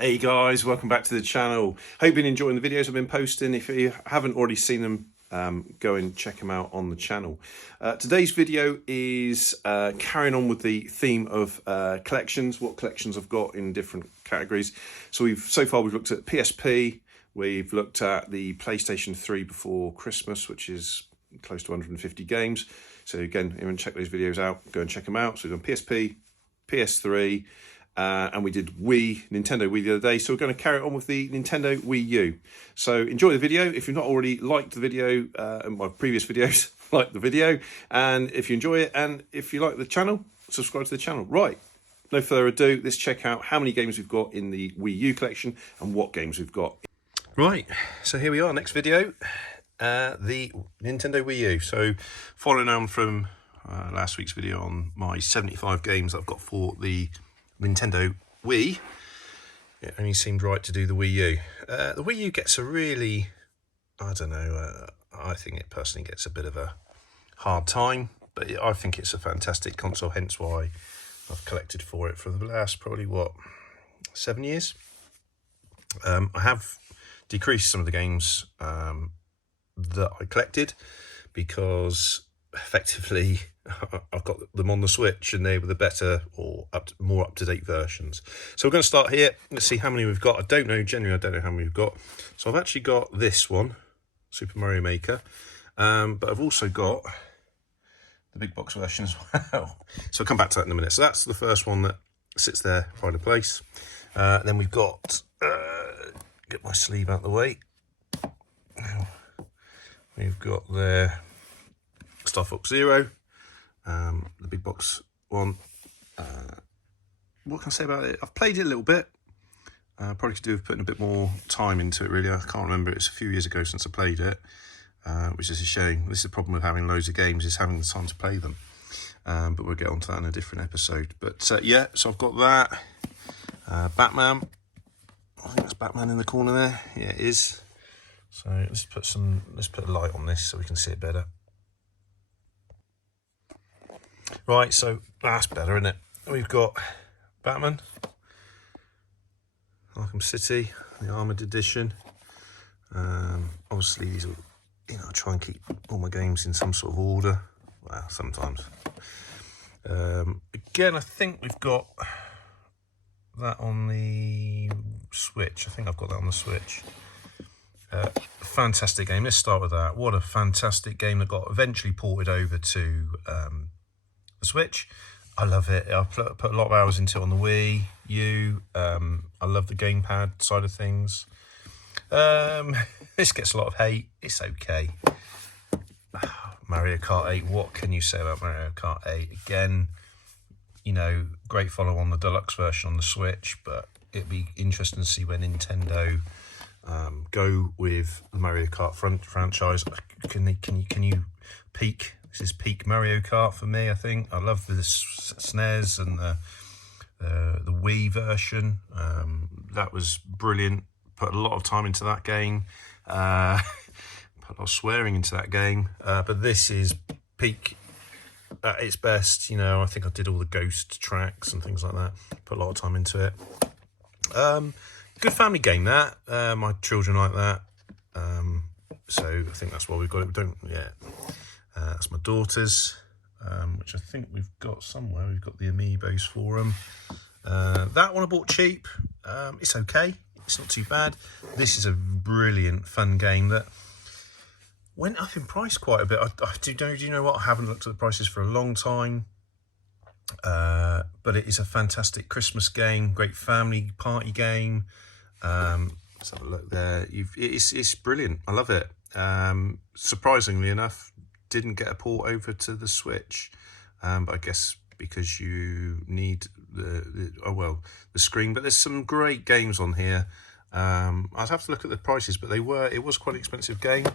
Hey guys, welcome back to the channel. Hope you've been enjoying the videos I've been posting. If you haven't already seen them, go and check them out on the channel. Today's video is carrying on with the theme of collections, what collections I've got in different categories. So far we've looked at PSP, we've looked at the PlayStation 3 before Christmas, which is close to 150 games. So again, even check those videos out, go and check them out. So we've done PSP, PS3, and we did Nintendo Wii the other day, so we're going to carry on with the Nintendo Wii U. So enjoy the video. If you've not already liked the video and my previous videos, like the video, and if you enjoy it, and if you like the channel, subscribe to the channel. Right, no further ado, let's check out how many games we've got in the Wii U collection and what games we've got. Right, so here we are, next video, the Nintendo Wii U. So following on from last week's video on my 75 games that I've got for the Nintendo Wii, it only seemed right to do the Wii U. The Wii U gets a really, I don't know, I think it personally gets a bit of a hard time, but I think it's a fantastic console, hence why I've collected for it for the last probably, 7 years. I have decreased some of the games that I collected because effectively I've got them on the Switch and they were the better or more up-to-date versions. So we're going to start here. Let's see how many we've got. I don't know how many we've got. So I've actually got this one, Super Mario Maker, but I've also got the big box version as well. So I'll come back to that in a minute. So that's the first one that sits there, pride of place. Then we've got, get my sleeve out of the way. We've got there Star Fox Zero, the big box one. What can I say about it? I've played it a little bit. Probably could do with putting a bit more time into it, really. I can't remember. It's a few years ago since I played it, which is a shame. This is the problem with having loads of games, is having the time to play them. But we'll get onto that in a different episode. But yeah, so I've got that. Batman. I think that's Batman in the corner there. Yeah, it is. So let's put a light on this so we can see it better. Right, so that's better, isn't it? We've got Batman, Arkham City, the Armoured Edition. Obviously, these are, I try and keep all my games in some sort of order. Well, sometimes. Again, I think we've got that on the Switch. I think I've got that on the Switch. Fantastic game. Let's start with that. What a fantastic game that got eventually ported over to the Switch. I love it. I've put a lot of hours into it on the Wii U. I love the gamepad side of things. This gets a lot of hate. It's okay. Mario Kart 8. What can you say about Mario Kart 8? Again, great follow on the deluxe version on the Switch, but it'd be interesting to see where Nintendo go with the Mario Kart franchise. Can you peak? This is peak Mario Kart for me, I think. I love the SNES and the Wii version. That was brilliant. Put a lot of time into that game. Put a lot of swearing into that game. But this is peak at its best. I think I did all the ghost tracks and things like that. Put a lot of time into it. Good family game, that. My children like that. So I think that's why we've got it. That's my daughter's, which I think we've got somewhere. We've got the Amiibos for them. That one I bought cheap. It's okay. It's not too bad. This is a brilliant, fun game that went up in price quite a bit. Do you know what? I haven't looked at the prices for a long time. But it is a fantastic Christmas game, great family party game. Let's have a look there. It's brilliant. I love it. Surprisingly enough, didn't get a port over to the Switch, but I guess because you need the screen. But there's some great games on here. I'd have to look at the prices, but it was quite an expensive game.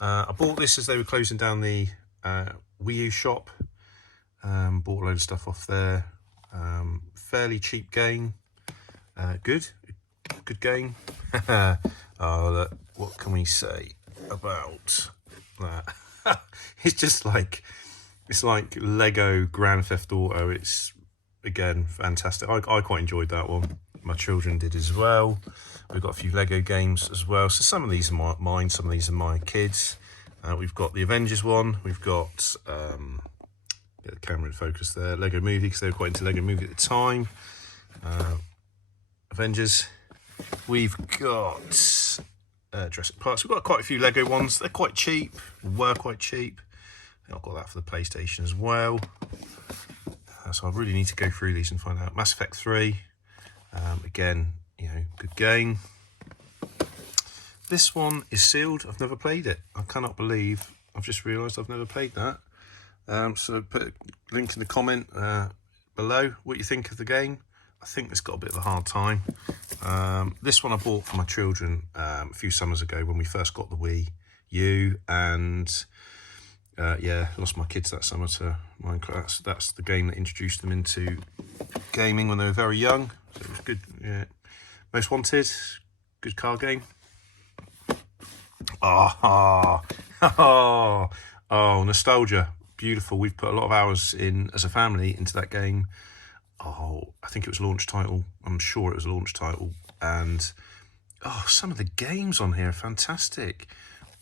I bought this as they were closing down the Wii U shop. Bought a load of stuff off there. Fairly cheap game. Good game. What can we say about that? It's like Lego Grand Theft Auto. It's again fantastic. I quite enjoyed that one. my children did as well. We've got a few Lego games as well. So some of these are mine, some of these are my kids. We've got the Avengers one. We've got, get the camera in focus there, Lego Movie, because they were quite into Lego Movie at the time. Avengers. We've got Jurassic Park. So we've got quite a few Lego ones. They're quite cheap, were quite cheap. I've got that for the PlayStation as well. So I really need to go through these and find out. Mass Effect 3. Again, you know, good game. This one is sealed. I've never played it. I cannot believe I've just realised I've never played that. So put a link in the comment below what you think of the game. I think it's got a bit of a hard time. This one I bought for my children a few summers ago when we first got the Wii U, and yeah, lost my kids that summer to Minecraft. That's the game that introduced them into gaming when they were very young. So it was good. Yeah. Most Wanted, good car game. Oh, nostalgia, beautiful. We've put a lot of hours in as a family into that game. Oh, I think it was launch title. I'm sure it was a launch title. And oh, some of the games on here are fantastic.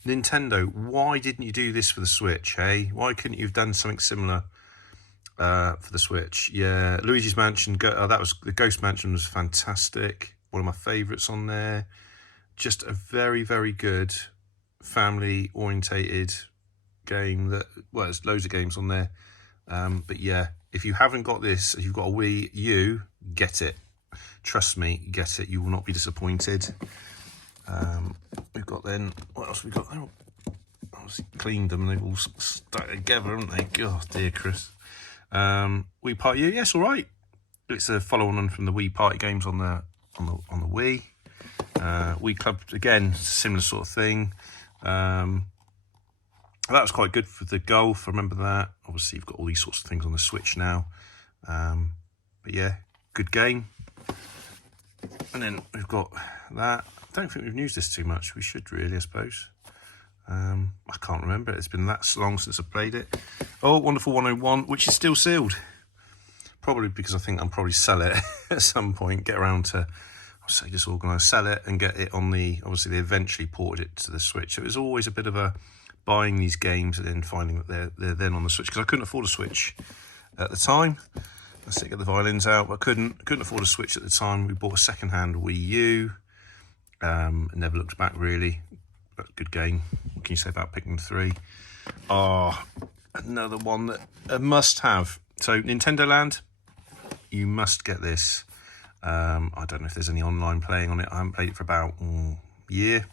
Nintendo, why didn't you do this for the Switch, hey? Why couldn't you have done something similar for the Switch? Yeah, Luigi's Mansion, that was, the Ghost Mansion was fantastic. One of my favourites on there. Just a very, very good family-orientated game that, well, there's loads of games on there. But yeah, if you haven't got this, if you've got a Wii U, get it. Trust me, get it. You will not be disappointed. We've got then, what else have we got? Oh, obviously cleaned them and they've all stuck together, haven't they? Oh dear, Chris. Wii Party U, yes, all right. It's a follow-on from the Wii Party games on the Wii. Wii Club, again, similar sort of thing. That was quite good for the golf, I remember that. Obviously, you've got all these sorts of things on the Switch now. But yeah, good game. And then we've got that. I don't think we've used this too much. We should really, I suppose. I can't remember. It's been that long since I played it. Oh, Wonderful 101, which is still sealed. Probably because I think I'll probably sell it at some point. Get around to, I'll say disorganised, sell it and get it on the, obviously they eventually ported it to the Switch. So it was always a bit of a buying these games and then finding that they're then on the Switch. Because I couldn't afford a Switch at the time. Let's get the violins out. But couldn't afford a Switch at the time. We bought a second-hand Wii U. Never looked back really. But good game. What can you say about Pikmin 3? Oh, another one that a must-have. So Nintendo Land, you must get this. I don't know if there's any online playing on it. I haven't played it for about a year.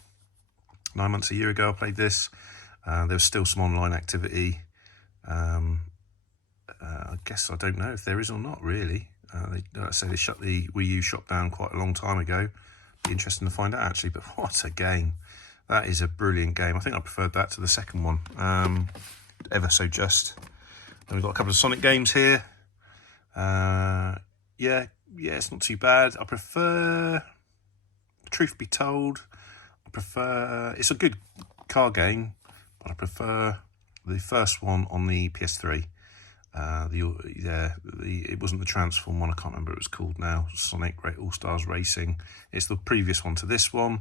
9 months, a year ago I played this. There was still some online activity. I guess I don't know if there is or not really. Like I say, they shut the Wii U shop down quite a long time ago. Be interesting to find out actually, but what a game. That is a brilliant game. I think I preferred that to the second one. Ever so just. Then we've got a couple of Sonic games here. Yeah, it's not too bad. I prefer, truth be told, it's a good car game, but I prefer the first one on the PS3. It wasn't the Transform one, I can't remember what it was called now. Sonic All Stars Racing. It's the previous one to this one.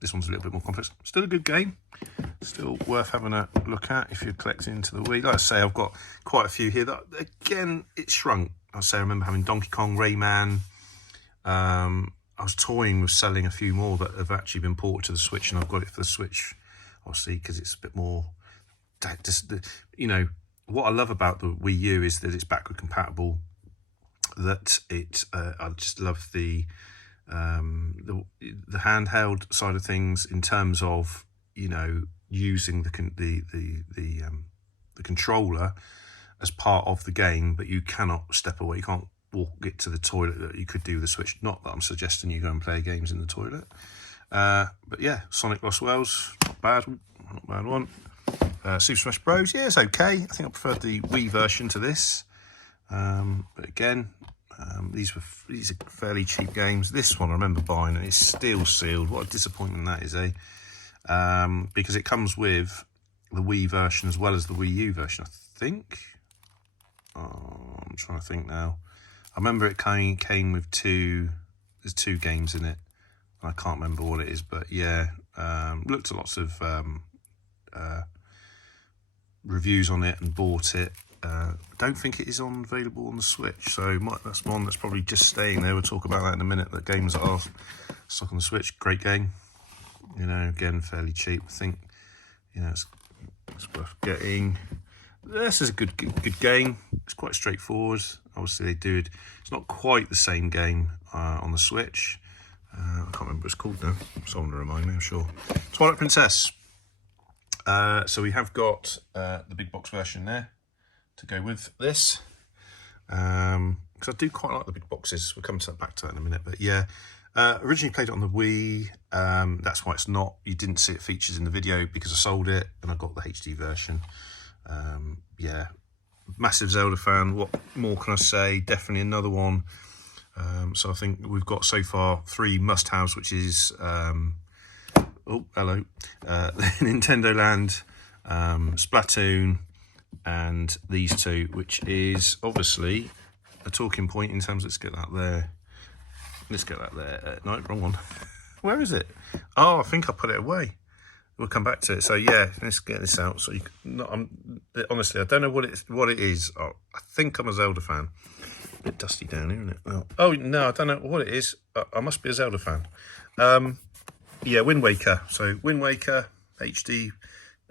This one's a little bit more complex. Still a good game. Still worth having a look at if you're collecting into the Wii. Like I say, I've got quite a few here that, again, it's shrunk. I remember having Donkey Kong, Rayman. I was toying with selling a few more that have actually been ported to the Switch, and I've got it for the Switch, obviously, because it's a bit more, you know, what I love about the Wii U is that it's backward compatible, that it, I just love the handheld side of things in terms of, you know, using the controller as part of the game, but you cannot step away. You can't walk it to the toilet that you could do with the Switch. Not that I'm suggesting you go and play games in the toilet. But yeah, Sonic Lost Worlds, not bad one. Super Smash Bros, yeah, it's okay. I think I preferred the Wii version to this. But again, these are fairly cheap games. This one I remember buying, and it's still sealed. What a disappointment that is, eh? Because it comes with the Wii version as well as the Wii U version, I think. Oh, I'm trying to think now. I remember it came with there's 2 games in it. I can't remember what it is, but yeah, looked at lots of reviews on it and bought it. Don't think it is available on the Switch, so that's one that's probably just staying there. We'll talk about that in a minute. The games that are stuck on the Switch, great game. You know, again, fairly cheap. I think, you know, it's worth getting. This is a good game. It's quite straightforward. Obviously, they do it. It's not quite the same game on the Switch. I can't remember what it's called now. Someone to remind me, I'm sure. Twilight Princess. So we have got the big box version there to go with this. Because I do quite like the big boxes. We'll come back to that in a minute. But yeah, originally played it on the Wii. That's why you didn't see it featured in the video, because I sold it and I got the HD version. Yeah, massive Zelda fan. What more can I say? Definitely another one. So I think we've got so far 3 must-haves, which is oh, hello, Nintendo Land, Splatoon, and these 2, which is obviously a talking point in terms of, let's get that there. No, wrong one. Where is it? Oh, I think I put it away. We'll come back to it. So yeah, let's get this out. So honestly, I don't know what it is. Oh, I think I'm a Zelda fan. A bit dusty down here, isn't it? Oh no, I don't know what it is. I must be a Zelda fan. Yeah, Wind Waker. So Wind Waker HD.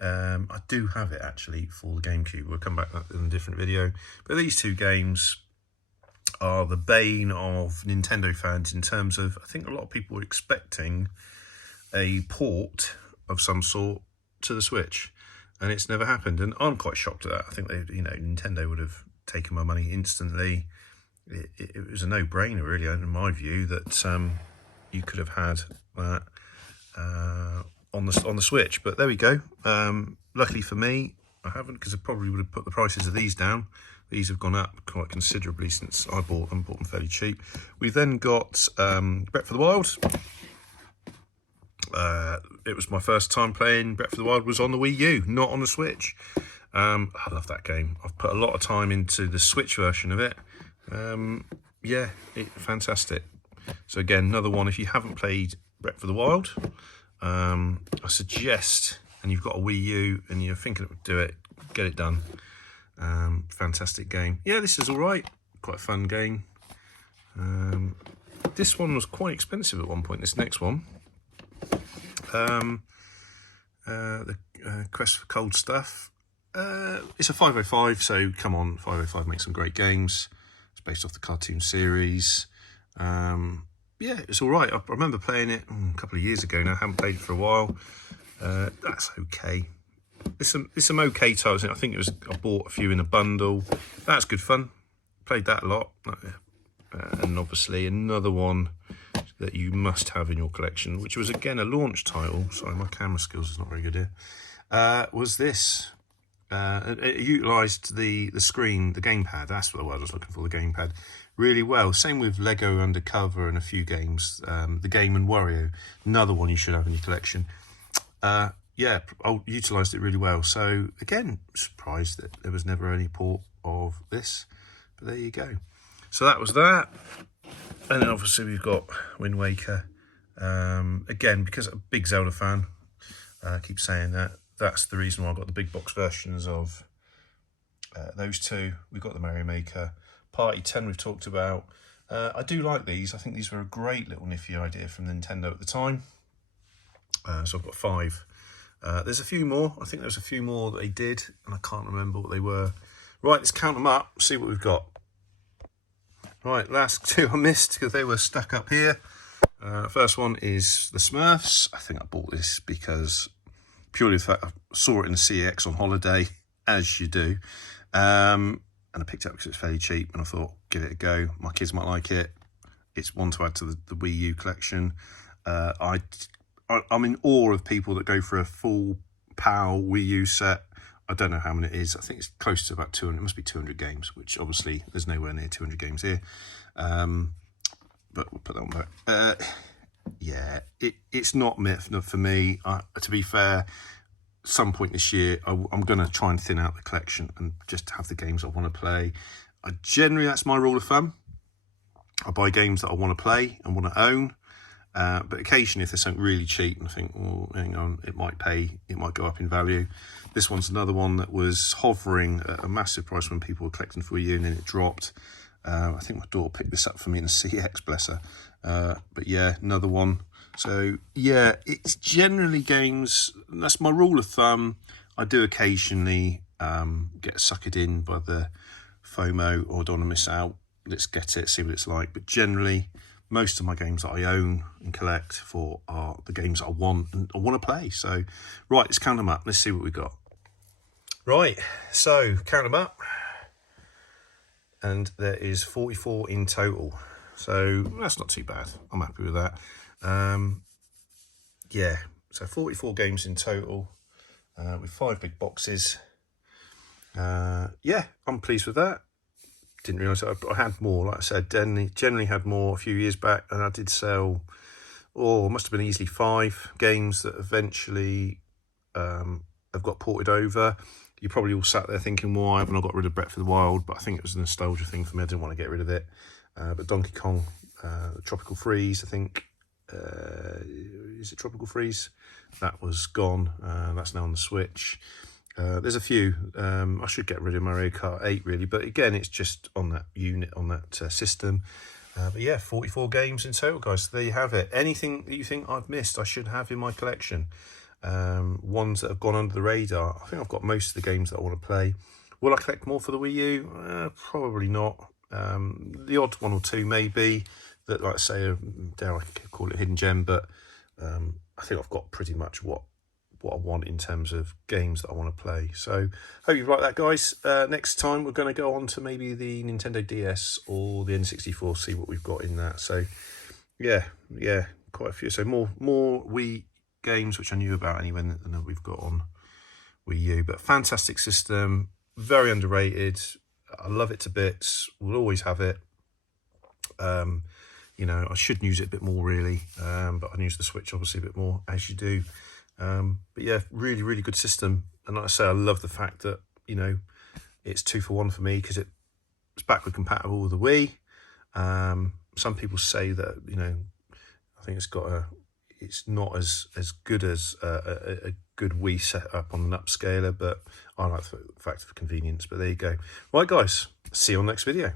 I do have it actually for the GameCube. We'll come back to that in a different video. But these 2 games are the bane of Nintendo fans in terms of, I think a lot of people were expecting a port of some sort to the Switch, and it's never happened. And I'm quite shocked at that. I think Nintendo would have taken my money instantly. It was a no-brainer, really, in my view, that you could have had that on the Switch. But there we go. Luckily for me, I haven't, because I probably would have put the prices of these down. These have gone up quite considerably since I bought them fairly cheap. We've then got Breath of the Wild. It was my first time playing Breath of the Wild, was on the Wii U, not on the Switch. I love that game. I've put a lot of time into the Switch version of it. Yeah, fantastic. So again, another one, if you haven't played Breath of the Wild, I suggest, and you've got a Wii U and you're thinking it would do it, get it done. Fantastic game. Yeah, this is all right. Quite a fun game. This one was quite expensive at one point, this next one. The Quest for Cold Stuff. It's a 505, so come on, 505 makes some great games. It's based off the cartoon series. Yeah, it's all right. I remember playing it a couple of years ago now. I haven't played it for a while. That's okay. There's some okay titles. I think I bought a few in a bundle. That's good fun. Played that a lot. And obviously another one that you must have in your collection, which was again a launch title. Sorry, my camera skills is not very good here. Was this? It utilised the screen, the gamepad. That's what the word I was looking for. The gamepad really well. Same with Lego Undercover and a few games. The Game and Wario, another one you should have in your collection. Yeah, I utilised it really well. So again, surprised that there was never any port of this, but there you go. So that was that. And then obviously we've got Wind Waker. Again, because I'm a big Zelda fan, I keep saying that. That's the reason why I got the big box versions of those 2. We've got the Mario Maker. Party 10 we've talked about. I do like these. I think these were a great little nifty idea from Nintendo at the time. So I've got 5. There's a few more. I think there's a few more that they did, and I can't remember what they were. Right, let's count them up, see what we've got. Right, last 2 I missed because they were stuck up here. First one is the Smurfs. I think I bought this because purely the fact I saw it in the CX on holiday, as you do. And I picked it up because it's fairly cheap, and I thought, give it a go. My kids might like it. It's one to add to the Wii U collection. I'm in awe of people that go for a full PAL Wii U set. I don't know how many it is. I think it's close to about 200. It must be 200 games, which obviously there's nowhere near 200 games here. But we'll put that on back. Yeah, it's not for me. To be fair, some point this year, I'm going to try and thin out the collection and just have the games I want to play. Generally, that's my rule of thumb. I buy games that I want to play and want to own. But occasionally, if there's something really cheap and I think, oh, hang on, it might go up in value. This one's another one that was hovering at a massive price when people were collecting for Wii U, and then it dropped. I think my daughter picked this up for me in a CX, bless her. But yeah, another one. So yeah, it's generally games. That's my rule of thumb. I do occasionally get suckered in by the FOMO, or don't want to miss out. Let's get it, see what it's like. But generally, most of my games that I own and collect for are the games I want and I want to play. So, right, let's count them up. Let's see what we got. Right, so count them up. And there is 44 in total. So that's not too bad. I'm happy with that. Yeah, so 44 games in total with 5 big boxes. Yeah, I'm pleased with that. Didn't realise I had more. Like I said, generally had more a few years back, and I did sell, must have been easily 5 games that eventually have got ported over. You probably all sat there thinking, why haven't I got rid of Breath of the Wild? But I think it was a nostalgia thing for me. I didn't want to get rid of it. But Donkey Kong, Tropical Freeze, I think, is it Tropical Freeze? That was gone. That's now on the Switch. There's a few. I should get rid of Mario Kart 8 really, but again, it's just on that unit, on that system. But yeah, 44 games in total, guys. So there you have it. Anything that you think I've missed, I should have in my collection. Ones that have gone under the radar. I think I've got most of the games that I want to play. Will I collect more for the Wii U? Probably not. The odd one or two maybe that, like I say, dare I call it hidden gem, but I think I've got pretty much what I want in terms of games that I want to play. So hope you like that, guys. Next time we're going to go on to maybe the Nintendo DS or the N64, see what we've got in that. So yeah, quite a few. So more Wii games, which I knew about anyway, than we've got on Wii U. But fantastic system, very underrated. I love it to bits. We'll always have it. You know, I should use it a bit more really, but I use the Switch obviously a bit more, as you do. But yeah, really good system. And like I say, I love the fact that, you know, it's 2-for-1 for me, because it's backward compatible with the Wii. Some people say that, you know, I think it's not as good as a good Wii setup on an upscaler, but I like the fact of convenience. But there you go. Right, guys, see you on the next video.